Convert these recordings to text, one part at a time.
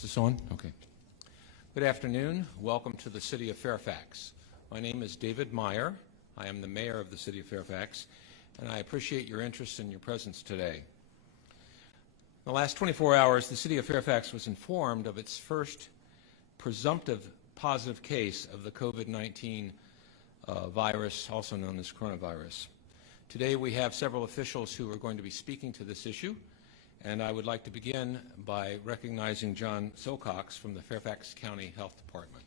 Is this on? Okay. Good afternoon. Welcome to the City of Fairfax. My name is David Meyer. I am the mayor of the City of Fairfax, and I appreciate your interest and your presence today. In the last 24 hours, the City of Fairfax was informed of its first presumptive positive case of the COVID-19 virus, also known as coronavirus. Today we have several officials who are going to be speaking to this issue, and I would like to begin by recognizing John Silcox from the Fairfax County Health Department.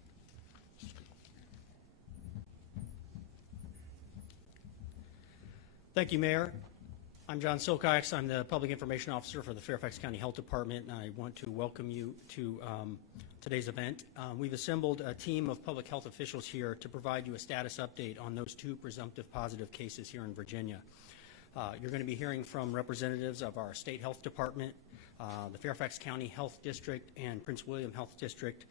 Thank you, Mayor. I'm John Silcox. I'm the Public Information Officer for the Fairfax County Health Department, and I want to welcome you to today's event. We've assembled a team of public health officials here to provide you a status update on those two presumptive positive cases here in Virginia. You're going to be hearing from representatives of our State Health Department, the Fairfax County Health District, and Prince William Health District.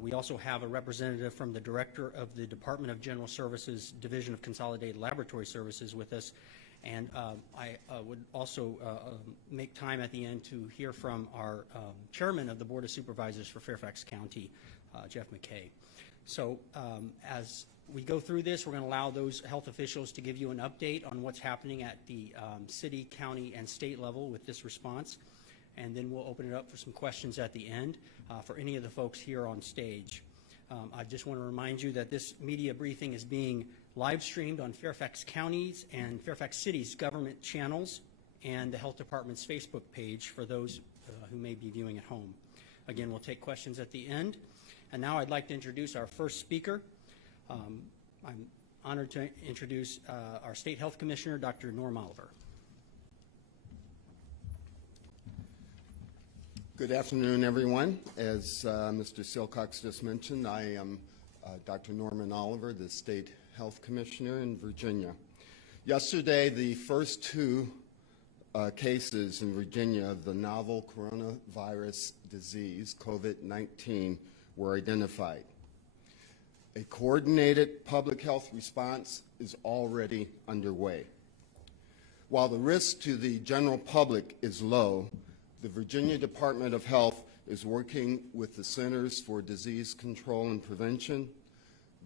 We also have a representative from the Director of the Department of General Services Division of Consolidated Laboratory Services with us. And I would also make time at the end to hear from our Chairman of the Board of Supervisors for Fairfax County, Jeff McKay. So as we go through this, we're going to allow those health officials to give you an update on what's happening at the city, county, and state level with this response. And then we'll open it up for some questions at the end for any of the folks here on stage. I just want to remind you that this media briefing is being live streamed on Fairfax County's and Fairfax City's government channels and the Health Department's Facebook page for those who may be viewing at home. Again, we'll take questions at the end. And now I'd like to introduce our first speaker. I'm honored to introduce our State Health Commissioner, Dr. Norm Oliver. Good afternoon, everyone. As Mr. Silcox just mentioned, I am Dr. Norman Oliver, the State Health Commissioner in Virginia. Yesterday, the first two cases in Virginia of the novel coronavirus disease, COVID-19, were identified. A coordinated public health response is already underway. While the risk to the general public is low, the Virginia Department of Health is working with the Centers for Disease Control and Prevention,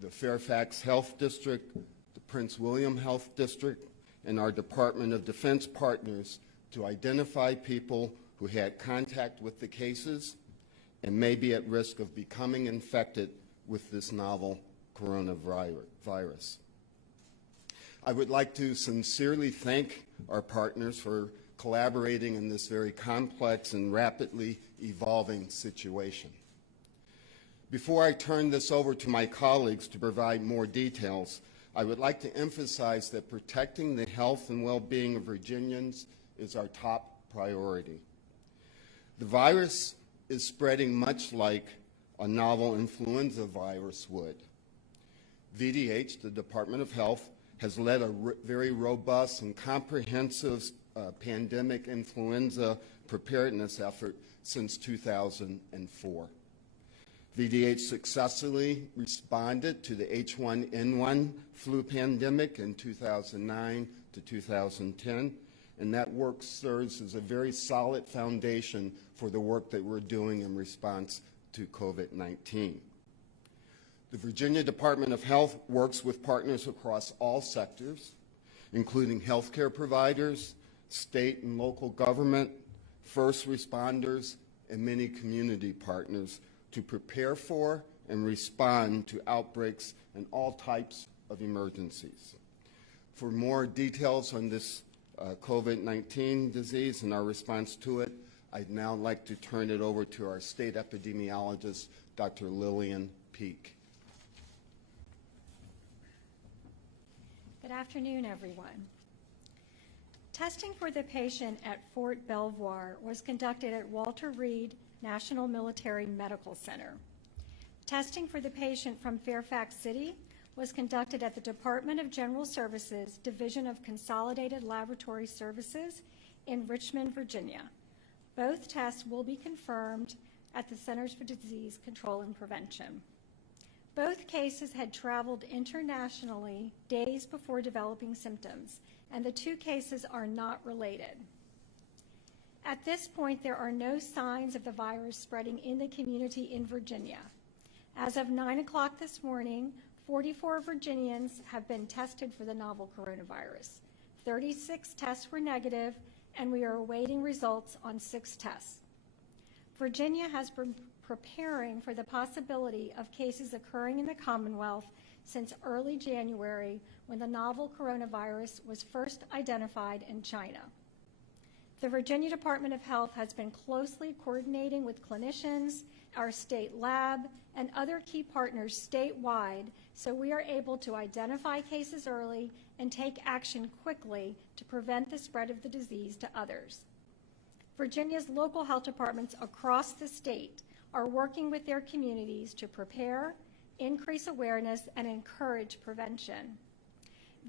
the Fairfax Health District, the Prince William Health District, and our Department of Defense partners to identify people who had contact with the cases and may be at risk of becoming infected with this novel coronavirus. I would like to sincerely thank our partners for collaborating in this very complex and rapidly evolving situation. Before I turn this over to my colleagues to provide more details, I would like to emphasize that protecting the health and well-being of Virginians is our top priority. The virus is spreading much like a novel influenza virus would. VDH, the Department of Health, has led a very robust and comprehensive pandemic influenza preparedness effort since 2004. VDH successfully responded to the H1N1 flu pandemic in 2009 to 2010, and that work serves as a very solid foundation for the work that we're doing in response to COVID-19. The Virginia Department of Health works with partners across all sectors, including healthcare providers, state and local government, first responders, and many community partners to prepare for and respond to outbreaks and all types of emergencies. For more details on this COVID-19 disease and our response to it, I'd now like to turn it over to our state epidemiologist, Dr. Lillian Peek. Good afternoon, everyone. Testing for the patient at Fort Belvoir was conducted at Walter Reed National Military Medical Center. Testing for the patient from Fairfax City was conducted at the Department of General Services Division of Consolidated Laboratory Services in Richmond, Virginia. Both tests will be confirmed at the Centers for Disease Control and Prevention. Both cases had traveled internationally days before developing symptoms, and the two cases are not related. At this point, there are no signs of the virus spreading in the community in Virginia. As of 9 o'clock this morning, 44 Virginians have been tested for the novel coronavirus. 36 tests were negative, and we are awaiting results on 6 tests. Virginia has been preparing for the possibility of cases occurring in the Commonwealth since early January, when the novel coronavirus was first identified in China. The Virginia Department of Health has been closely coordinating with clinicians, our state lab, and other key partners statewide, so we are able to identify cases early and take action quickly to prevent the spread of the disease to others. Virginia's local health departments across the state are working with their communities to prepare, increase awareness, and encourage prevention.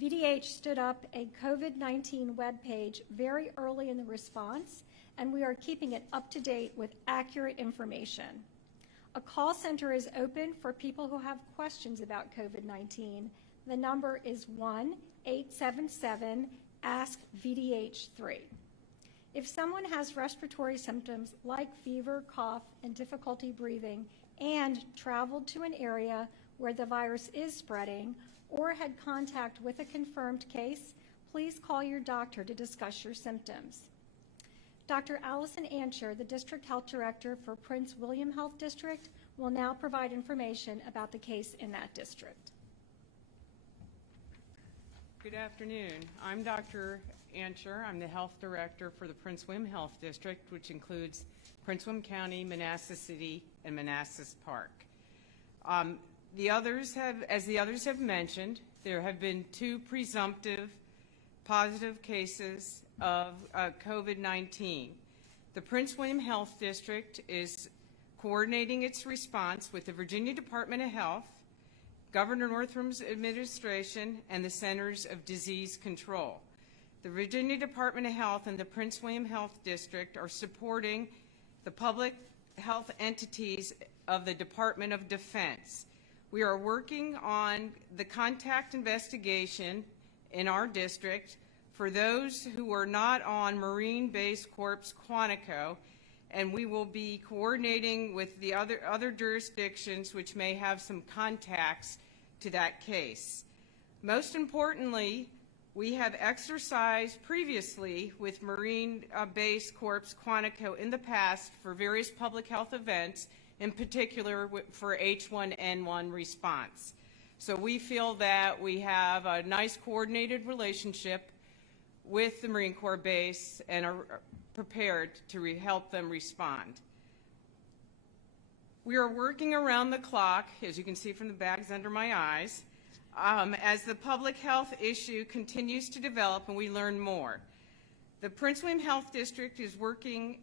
VDH stood up a COVID-19 webpage very early in the response, and we are keeping it up to date with accurate information. A call center is open for people who have questions about COVID-19. The number is 1-877-ASK-VDH3. If someone has respiratory symptoms like fever, cough, and difficulty breathing, and traveled to an area where the virus is spreading, or had contact with a confirmed case, please call your doctor to discuss your symptoms. Dr. Allison Ansher, the District Health Director for Prince William Health District, will now provide information about the case in that district. Good afternoon. I'm Dr. Ansher. I'm the Health Director for the Prince William Health District, which includes Prince William County, Manassas City, and Manassas Park. As the others have mentioned, there have been 2 presumptive positive cases of COVID-19. The Prince William Health District is coordinating its response with the Virginia Department of Health, Governor Northam's administration, and the Centers of Disease Control. The Virginia Department of Health and the Prince William Health District are supporting the public health entities of the Department of Defense. We are working on the contact investigation in our district for those who are not on Marine Base Corps Quantico, and we will be coordinating with the other jurisdictions which may have some contacts to that case. Most importantly, we have exercised previously with Marine Base Corps Quantico in the past for various public health events, in particular for H1N1 response. So we feel that we have a nice coordinated relationship with the Marine Corps base and are prepared to help them respond. We are working around the clock, as you can see from the bags under my eyes, as the public health issue continues to develop and we learn more. The Prince William Health District is working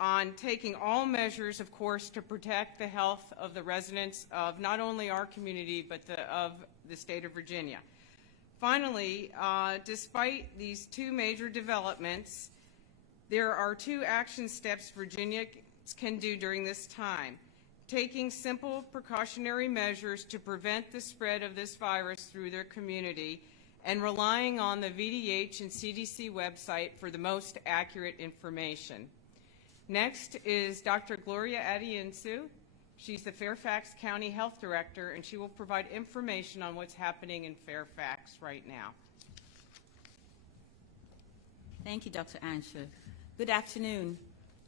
on taking all measures, of course, to protect the health of the residents of not only our community, but of the state of Virginia. Finally, despite these 2 major developments, there are 2 action steps Virginia can do during this time. Taking simple precautionary measures to prevent the spread of this virus through their community, and relying on the VDH and CDC website for the most accurate information. Next is Dr. Gloria Adiensu. She's the Fairfax County Health Director, and she will provide information on what's happening in Fairfax right now. Thank you, Dr. Ansher. Good afternoon.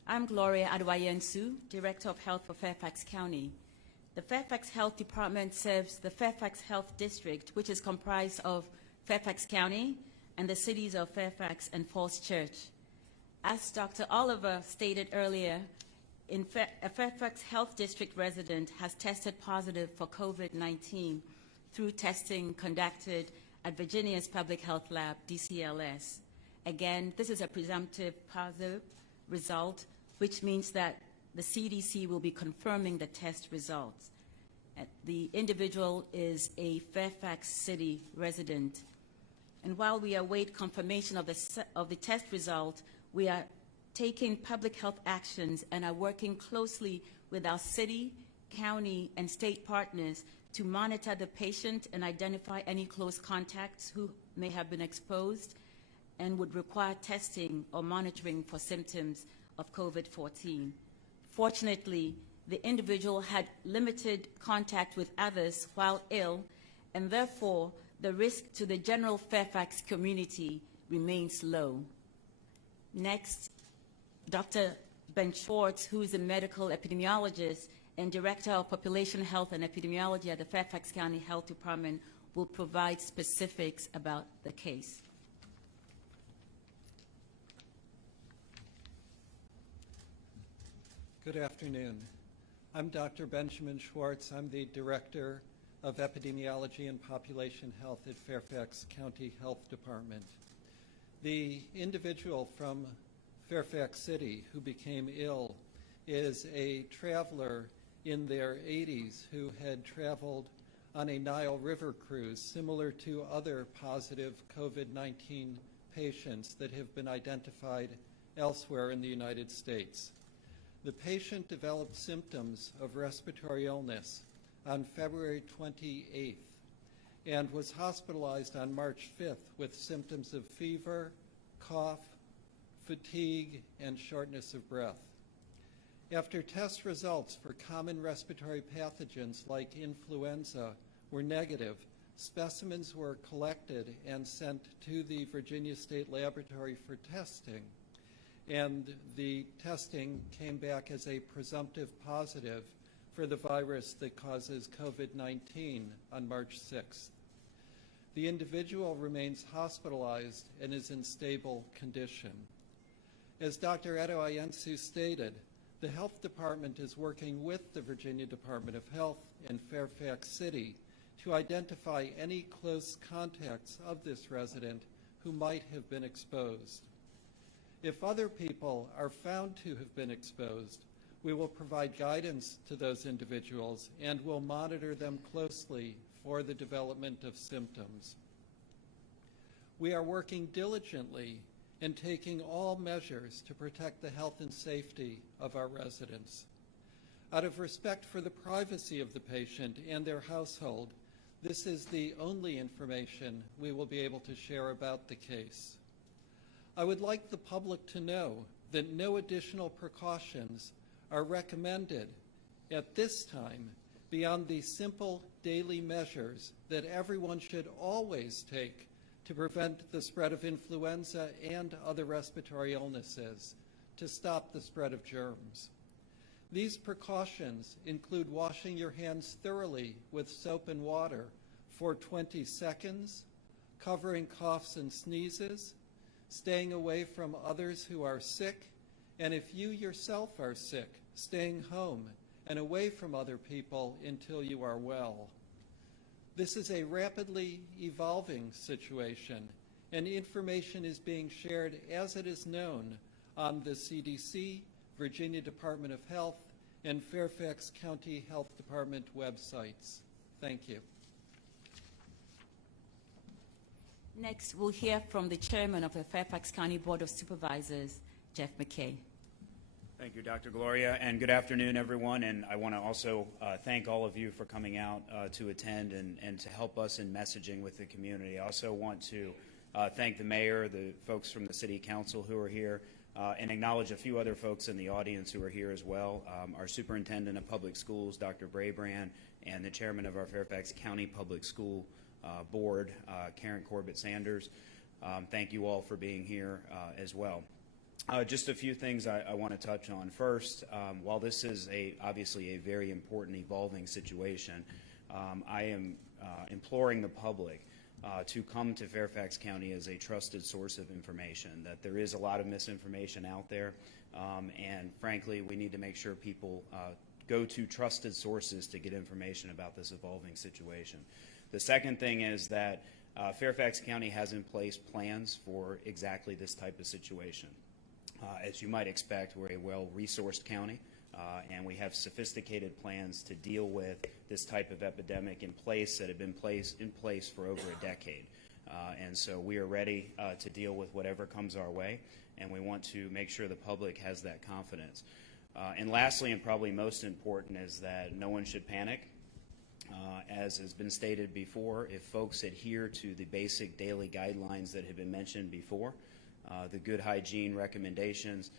I'm Gloria Adwayensu, Director of Health for Fairfax County. The Fairfax Health Department serves the Fairfax Health District, which is comprised of Fairfax County and the cities of Fairfax and Falls Church. As Dr. Oliver stated earlier, a Fairfax Health District resident has tested positive for COVID-19 through testing conducted at Virginia's Public Health Lab, DCLS. Again, this is a presumptive positive result, which means that the CDC will be confirming the test results. The individual is a Fairfax City resident. And while we await confirmation of the test result, we are taking public health actions and are working closely with our city, county, and state partners to monitor the patient and identify any close contacts who may have been exposed, and would require testing or monitoring for symptoms of COVID-14. Fortunately, the individual had limited contact with others while ill, and therefore the risk to the general Fairfax community remains low. Next, Dr. Ben Schwartz, who is a medical epidemiologist and Director of Population Health and Epidemiology at the Fairfax County Health Department, will provide specifics about the case. Good afternoon. I'm Dr. Benjamin Schwartz. I'm the Director of Epidemiology and Population Health at Fairfax County Health Department. The individual from Fairfax City who became ill is a traveler in their 80s who had traveled on a Nile River cruise, similar to other positive COVID-19 patients that have been identified elsewhere in the United States. The patient developed symptoms of respiratory illness on February 28th and was hospitalized on March 5th with symptoms of fever, cough, fatigue, and shortness of breath. After test results for common respiratory pathogens like influenza were negative, specimens were collected and sent to the Virginia State Laboratory for testing. And the testing came back as a presumptive positive for the virus that causes COVID-19 on March 6th. The individual remains hospitalized and is in stable condition. As Dr. Adeoyensu stated, the Health Department is working with the Virginia Department of Health and Fairfax City to identify any close contacts of this resident who might have been exposed. If other people are found to have been exposed, we will provide guidance to those individuals and will monitor them closely for the development of symptoms. We are working diligently and taking all measures to protect the health and safety of our residents. Out of respect for the privacy of the patient and their household, this is the only information we will be able to share about the case. I would like the public to know that no additional precautions are recommended at this time beyond the simple daily measures that everyone should always take to prevent the spread of influenza and other respiratory illnesses, to stop the spread of germs. These precautions include washing your hands thoroughly with soap and water for 20 seconds, covering coughs and sneezes, staying away from others who are sick, and if you yourself are sick, staying home and away from other people until you are well. This is a rapidly evolving situation, and information is being shared as it is known on the CDC, Virginia Department of Health, and Fairfax County Health Department websites. Thank you. Next, we'll hear from the chairman of the Fairfax County Board of Supervisors, Jeff McKay. Thank you, Dr. Gloria, and good afternoon, everyone. And I want to also thank all of you for coming out to attend and to help us in messaging with the community. I also want to thank the mayor, the folks from the city council who are here, and acknowledge a few other folks in the audience who are here as well. Our superintendent of public schools, Dr. Brabrand, and the chairman of our Fairfax County Public School Board, Karen Corbett Sanders. Thank you all for being here as well. Just a few things I want to touch on. First, while this is obviously a very important evolving situation, I am imploring the public to come to Fairfax County as a trusted source of information, that there is a lot of misinformation out there, and frankly, we need to make sure people go to trusted sources to get information about this evolving situation. The second thing is that Fairfax County has in place plans for exactly this type of situation. As you might expect, we're a well-resourced county, and we have sophisticated plans to deal with this type of epidemic in place that have been in place for over a decade. And so we are ready to deal with whatever comes our way, and we want to make sure the public has that confidence. And lastly, and probably most important, is that no one should panic. As has been stated before, if folks adhere to the basic daily guidelines that have been mentioned before, the good hygiene recommendations,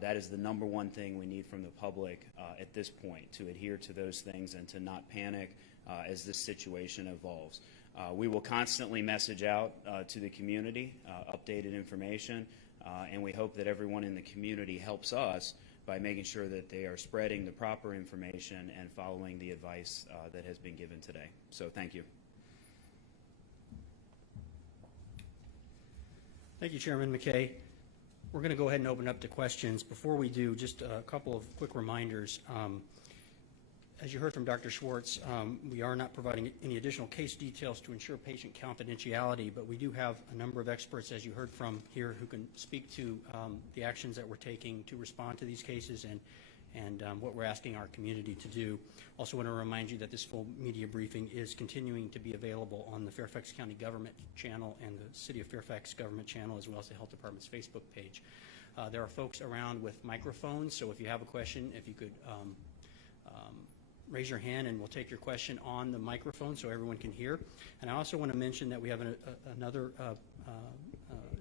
that is the number one thing we need from the public at this point, to adhere to those things and to not panic as this situation evolves. We will constantly message out to the community updated information, and we hope that everyone in the community helps us by making sure that they are spreading the proper information and following the advice that has been given today. So thank you. Thank you, Chairman McKay. We're going to go ahead and open up to questions. Before we do, just a couple of quick reminders. As you heard from Dr. Schwartz, we are not providing any additional case details to ensure patient confidentiality, but we do have a number of experts, as you heard from here, who can speak to the actions that we're taking to respond to these cases and what we're asking our community to do. Also want to remind you that this full media briefing is continuing to be available on the Fairfax County Government channel and the City of Fairfax Government channel, as well as the Health Department's Facebook page. There are folks around with microphones, so if you have a question, if you could raise your hand and we'll take your question on the microphone so everyone can hear. And I also want to mention that we have another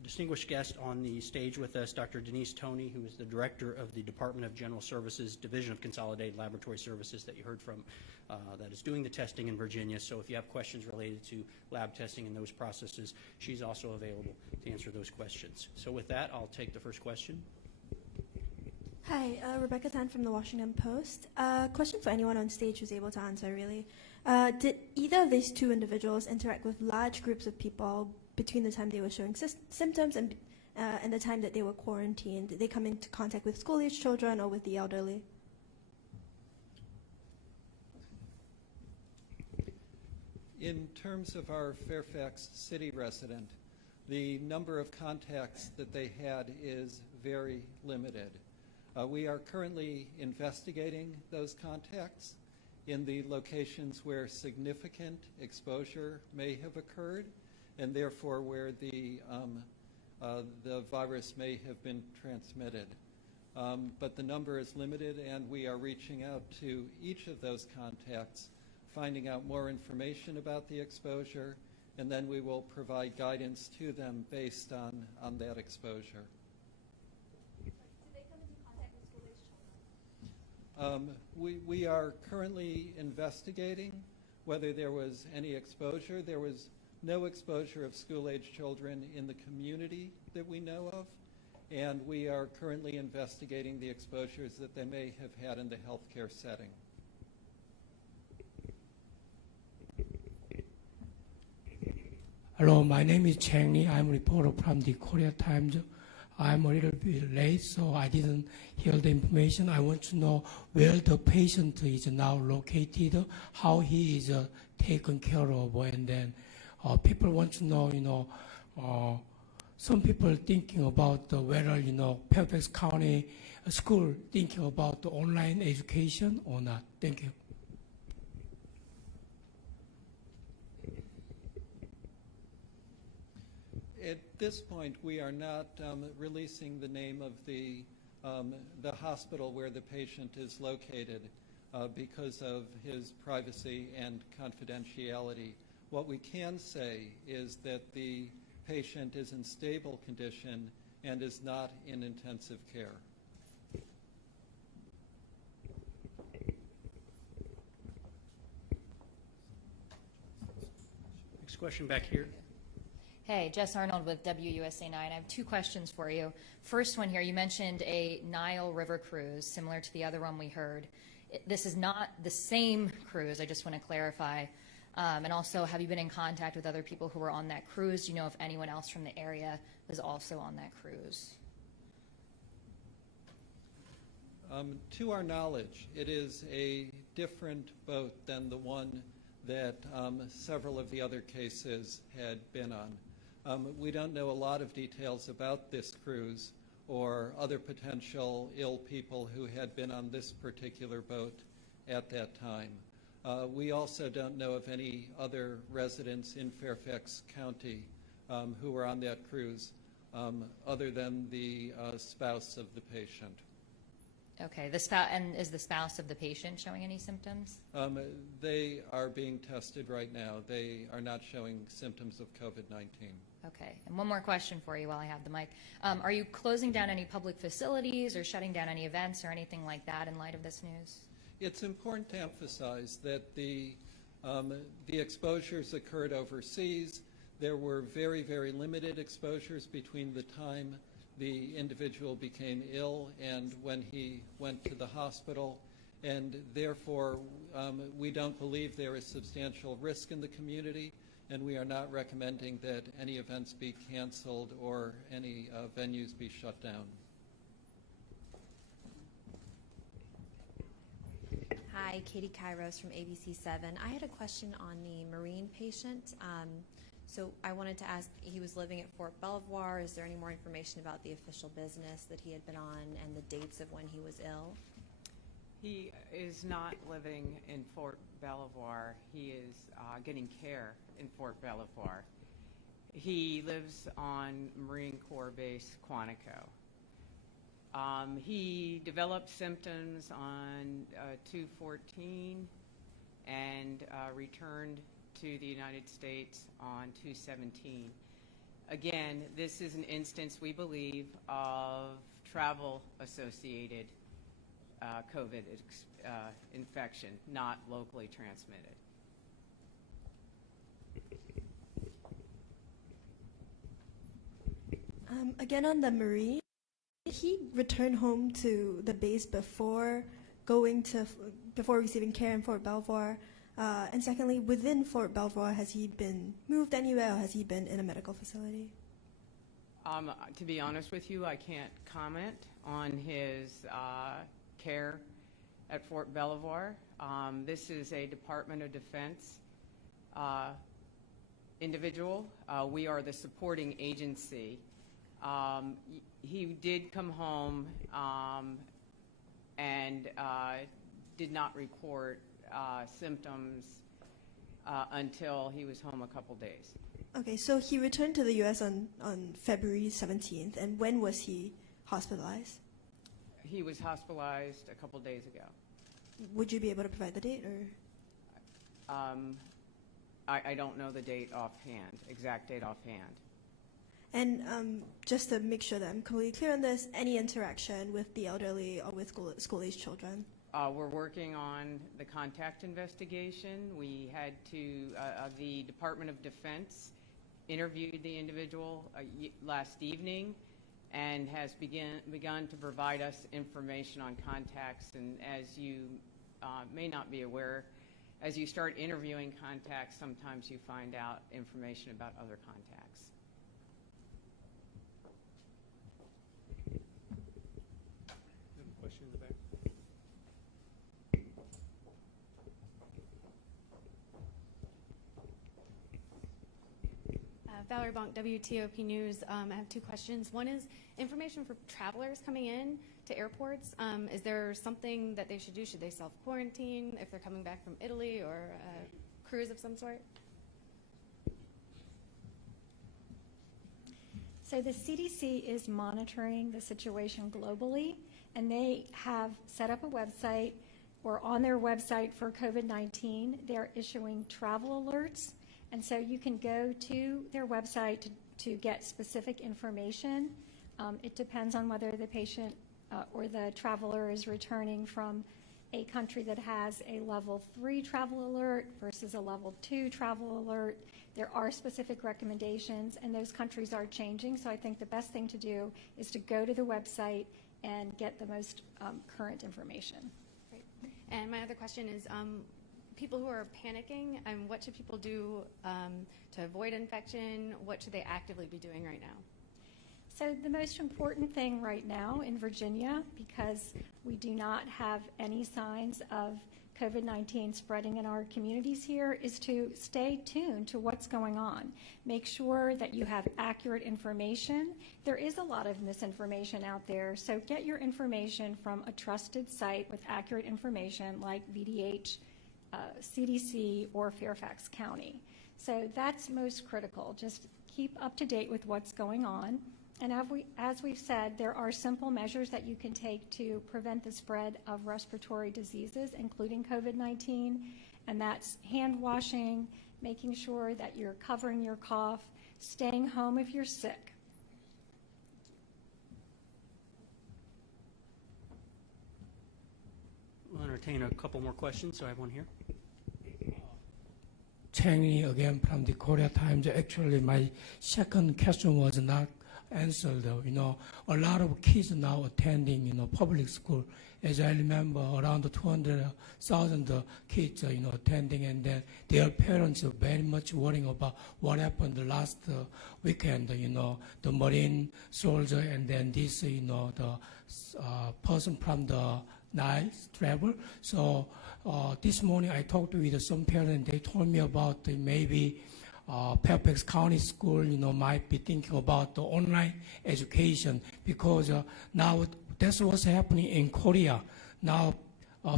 distinguished guest on the stage with us, Dr. Denise Toney, who is the Director of the Department of General Services, Division of Consolidated Laboratory Services that you heard from, that is doing the testing in Virginia. So if you have questions related to lab testing and those processes, she's also available to answer those questions. So with that, I'll take the first question. Hi, Rebecca Tan from the Washington Post. Question for anyone on stage who's able to answer, really. Did either of these two individuals interact with large groups of people between the time they were showing symptoms and the time that they were quarantined? Did they come into contact with school-age children or with the elderly? In terms of our Fairfax City resident, the number of contacts that they had is very limited. We are currently investigating those contacts in the locations where significant exposure may have occurred and therefore where the virus may have been transmitted. But the number is limited, and we are reaching out to each of those contacts, finding out more information about the exposure, and then we will provide guidance to them based on that exposure. We are currently investigating whether there was any exposure. There was no exposure of school-age children in the community that we know of, and we are currently investigating the exposures that they may have had in the healthcare setting. Hello, my name is Chang Li. I'm a reporter from the Korea Times. I'm a little bit late, so I didn't hear the information. I want to know where the patient is now located, how he is taken care of, and then people want to know, some people thinking about whether, Fairfax County school thinking about the online education or not. Thank you. At this point, we are not releasing the name of the hospital where the patient is located because of his privacy and confidentiality. What we can say is that the patient is in stable condition and is not in intensive care. Next question back here. Hey, Jess Arnold with WUSA 9. I have two questions for you. First one here, you mentioned a Nile River cruise, similar to the other one we heard. This is not the same cruise, I just want to clarify. And also, have you been in contact with other people who were on that cruise? Do you know if anyone else from the area was also on that cruise? To our knowledge, it is a different boat than the one that several of the other cases had been on. We don't know a lot of details about this cruise or other potential ill people who had been on this particular boat at that time. We also don't know of any other residents in Fairfax County who were on that cruise other than the spouse of the patient. Okay, the spouse, and is the spouse of the patient showing any symptoms? They are being tested right now. They are not showing symptoms of COVID-19. Okay, and one more question for you while I have the mic. Are you closing down any public facilities or shutting down any events or anything like that in light of this news? It's important to emphasize that the exposures occurred overseas. There were very, very limited exposures between the time the individual became ill and when he went to the hospital, and therefore we don't believe there is substantial risk in the community, and we are not recommending that any events be canceled or any venues be shut down. Hi, Katie Kairos from ABC7. I had a question on the Marine patient. So I wanted to ask, he was living at Fort Belvoir. Is there any more information about the official business that he had been on and the dates of when he was ill? He is not living in Fort Belvoir. He is getting care in Fort Belvoir. He lives on Marine Corps Base Quantico. He developed symptoms on 2/14 and returned to the United States on 2/17. Again, this is an instance, we believe, of travel-associated COVID infection, not locally transmitted. Again, on the Marine, did he return home to the base before receiving care in Fort Belvoir? And secondly, within Fort Belvoir, has he been moved anywhere, or has he been in a medical facility? To be honest with you, I can't comment on his care at Fort Belvoir. This is a Department of Defense individual. We are the supporting agency. He did come home and did not report symptoms until he was home a couple days. Okay, so he returned to the U.S. on February 17th, and when was he hospitalized? He was hospitalized a couple days ago. Would you be able to provide the date, or? I don't know the date offhand, exact date offhand. And just to make sure that I'm completely clear on this, any interaction with the elderly or with school-age children? We're working on the contact investigation. We had the Department of Defense interviewed the individual last evening and has begun to provide us information on contacts. And as you may not be aware, as you start interviewing contacts, sometimes you find out information about other contacts. Question in the back. Valerie Bonk, WTOP News. I have two questions. One is information for travelers coming in to airports. Is there something that they should do? Should they self-quarantine if they're coming back from Italy or a cruise of some sort? So the CDC is monitoring the situation globally, and they have set up a website, or on their website for COVID-19, they're issuing travel alerts. And so you can go to their website to get specific information. It depends on whether the patient or the traveler is returning from a country that has a level 3 travel alert versus a level 2 travel alert. There are specific recommendations, and those countries are changing. So I think the best thing to do is to go to the website and get the most current information. Great. And my other question is, people who are panicking, what should people do to avoid infection? What should they actively be doing right now? So the most important thing right now in Virginia, because we do not have any signs of COVID-19 spreading in our communities here, is to stay tuned to what's going on. Make sure that you have accurate information. There is a lot of misinformation out there, so get your information from a trusted site with accurate information like VDH, CDC, or Fairfax County. So that's most critical. Just keep up to date with what's going on. And as we've said, there are simple measures that you can take to prevent the spread of respiratory diseases, including COVID-19, and that's hand washing, making sure that you're covering your cough, staying home if you're sick. We'll entertain a couple more questions, so I have one here. Chang Lee again from the Korea Times. Actually, my second question was not answered. A lot of kids now attending, public school. As I remember, around 200,000 kids, attending, and then their parents are very much worrying about what happened last weekend. The Marine soldier, and then this, the person from the nice travel. So this morning I talked with some parents. They told me about maybe Fairfax County School, might be thinking about the online education, because now that's what's happening in Korea. Now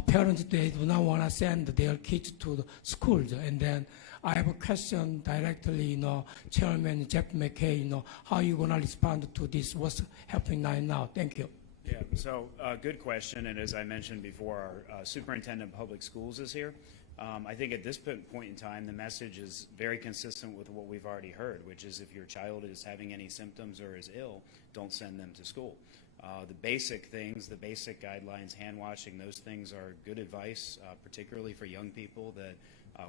parents, they do not want to send their kids to the schools. And then I have a question directly, Chairman Jeff McKay, how are you going to respond to this? What's happening right now? Thank you. Yeah, so good question, and as I mentioned before, our Superintendent of Public Schools is here. I think at this point in time, the message is very consistent with what we've already heard, which is if your child is having any symptoms or is ill, don't send them to school. The basic things, the basic guidelines, hand washing, those things are good advice, particularly for young people that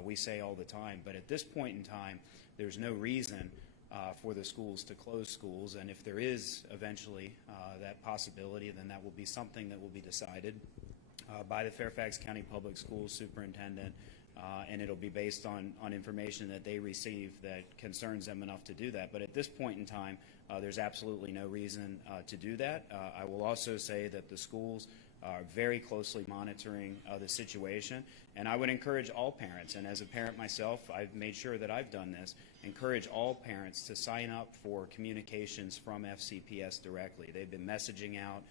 we say all the time. But at this point in time, there's no reason for the schools to close schools, and if there is eventually that possibility, then that will be something that will be decided by the Fairfax County Public Schools Superintendent, and it'll be based on information that they receive that concerns them enough to do that. But at this point in time, there's absolutely no reason to do that. I will also say that the schools are very closely monitoring the situation, and I would encourage all parents, and as a parent myself, I've made sure that I've done this, encourage all parents to sign up for communications from FCPS directly. They've been messaging out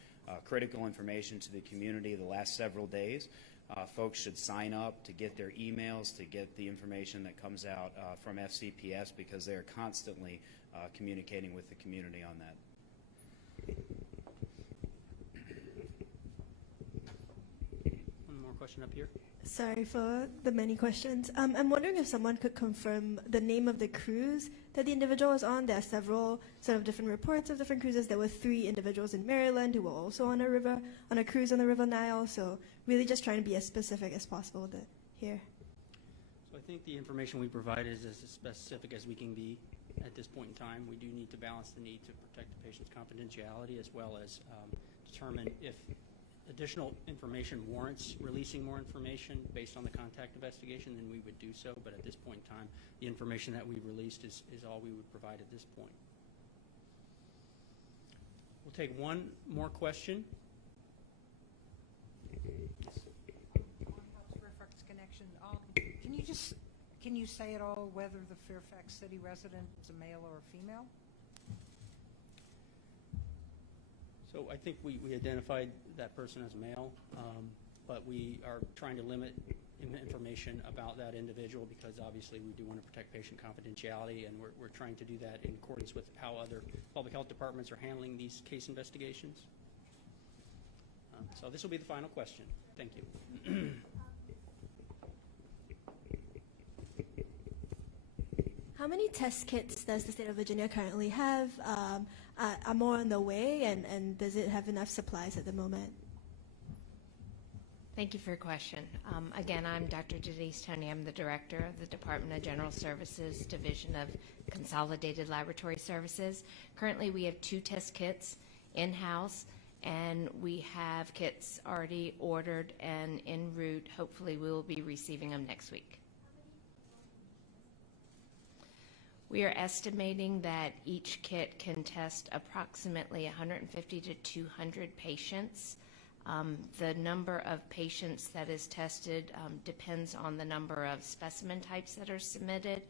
critical information to the community the last several days. Folks should sign up to get their emails, to get the information that comes out from FCPS, because they are constantly communicating with the community on that. One more question up here. Sorry for the many questions. I'm wondering if someone could confirm the name of the cruise that the individual was on. There are several sort of different reports of different cruises. There were 3 individuals in Maryland who were also on a cruise on the River Nile. So really just trying to be as specific as possible here. So I think the information we provide is as specific as we can be at this point in time. We do need to balance the need to protect the patient's confidentiality, as well as determine if additional information warrants releasing more information based on the contact investigation, then we would do so. But at this point in time, the information that we've released is all we would provide at this point. We'll take one more question. Fairfax Connection. Can you say at all whether the Fairfax City resident is a male or a female? So I think we identified that person as male, but we are trying to limit information about that individual because obviously we do want to protect patient confidentiality, and we're trying to do that in accordance with how other public health departments are handling these case investigations. So this will be the final question. Thank you. How many test kits does the state of Virginia currently have? Are more on the way, and does it have enough supplies at the moment? Thank you for your question. Again, I'm Dr. Denise Tony. I'm the Director of the Department of General Services Division of Consolidated Laboratory Services. Currently, we have 2 test kits in-house, and we have kits already ordered and en route. Hopefully, we will be receiving them next week. We are estimating that each kit can test approximately 150 to 200 patients. The number of patients that is tested depends on the number of specimen types that are submitted,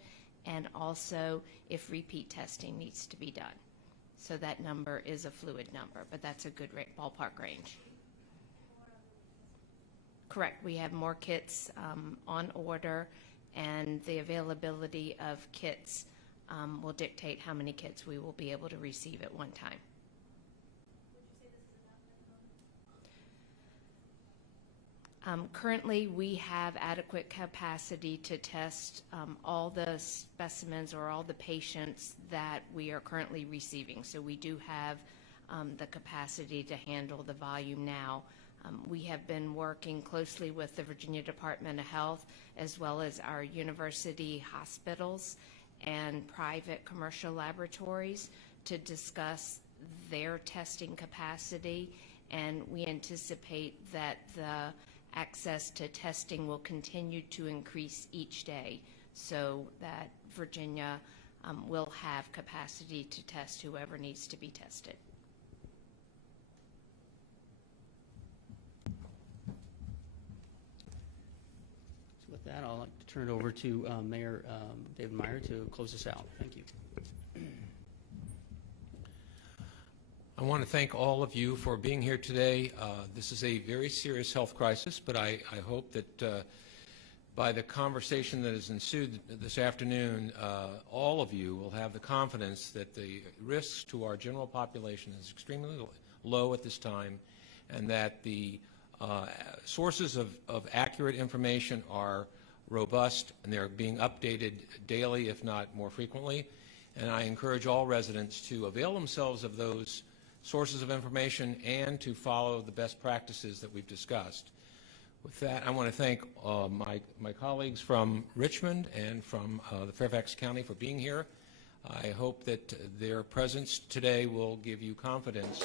and also if repeat testing needs to be done. So that number is a fluid number, but that's a good ballpark range. Correct. We have more kits on order, and the availability of kits will dictate how many kits we will be able to receive at one time. Currently, we have adequate capacity to test all the specimens or all the patients that we are currently receiving. So we do have the capacity to handle the volume now. We have been working closely with the Virginia Department of Health as well as our university hospitals and private commercial laboratories to discuss their testing capacity, and we anticipate that the access to testing will continue to increase each day so that Virginia will have capacity to test whoever needs to be tested. So with that, I'd like to turn it over to Mayor David Meyer to close us out. Thank you. I want to thank all of you for being here today. This is a very serious health crisis, but I hope that by the conversation that has ensued this afternoon, all of you will have the confidence that the risks to our general population is extremely low at this time, and that the sources of accurate information are robust, and they're being updated daily, if not more frequently. And I encourage all residents to avail themselves of those sources of information and to follow the best practices that we've discussed. With that, I want to thank my colleagues from Richmond and from the Fairfax County for being here. I hope that their presence today will give you confidence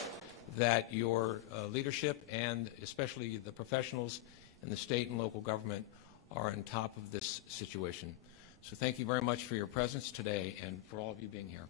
that your leadership and especially the professionals in the state and local government are on top of this situation. So thank you very much for your presence today and for all of you being here.